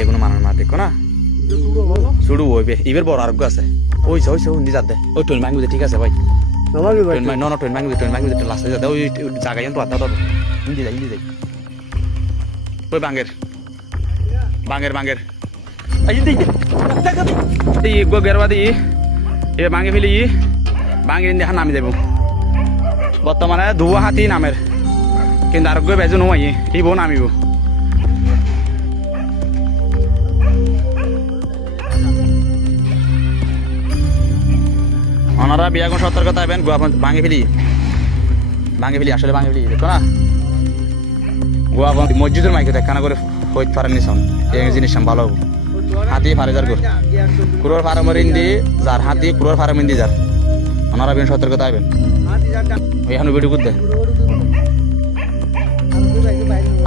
এগুলো মানার মা দেখো না শুরু হইবে এবার বড় আরোগ্য আছে ওইছে নিজার দে ওই টুন মাঙ্গি ঠিক আছে ভাই টুন মাঙ্গি লাস্টে যাতে ওই জায়গায় তো আদা দাদা হিন্দি যাই ওই বাঙ্গের এই গেরবা দি এ ভাঙে ফেলি ভাঙে দেখা নামি যাব বর্তমানে ধুয়া হাতি নামের কিন্তু আরোগ্য বেজু নয় ইবো নামিব ওনারা বিয়া কোন সতর্কতা হবেন ভাঙে ফেলি আসলে ভাঙে ফেলি দেখো না গোয়া মসজিদের মাইকে একখানা করে হইতে পারেন নিশন এই জিনিস ভালো হবো হাতি ফারে যার কুরোর ফার্মের ইন্দি যার হাতি কুরোর ফার্ম ইন্দি যার ওনারা বিন সতর্কতা হবেন ওইখানে ভিডিও করতে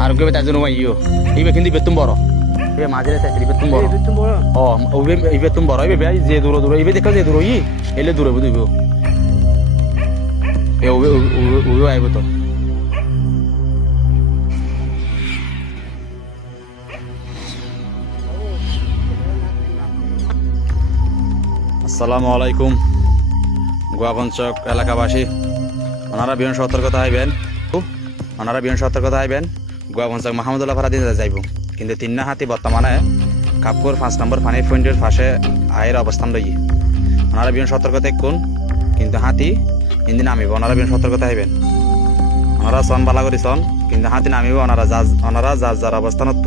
আর কেবে তার জন্য ইবে কিন্তু বেতুম বড় এ মাঝে বেতুম বড় ও এই বেতুম বড় এবে যে দূর এবে দেখো যে দূর এলে দূরে বুঝিব এ ওবে আইব তো আসসালামু আলাইকুম গোয়াপঞ্চক এলাকাবাসী ওনারা বিন সতর্কতা আইবেন গোয়াপঞ্চক মাহমুদুল্লাহ ফারা দিন যাইব কিন্তু তিন্না হাতি বর্তমানে কাপকুর 5 নম্বর পানি পয়েন্টের পাশে আয়ের অবস্থান লই ওনারা বিন সতর্কতা কোন কিন্তু হাতি ইন্দিন নামিব ওনারা বিন সতর্কতা আইবেন ওনারা সন বালা করি সন কিন্তু হাতি নামিব ওনারা যার অবস্থানত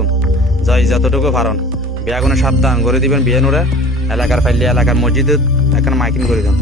যাই যতটুকু পারন বিয়া কোনো সাবধান করে দিবেন বিয়ে নুরে এলাকার ফাইলে এলাকার মসজিদে এখন মাইকিং করে দেন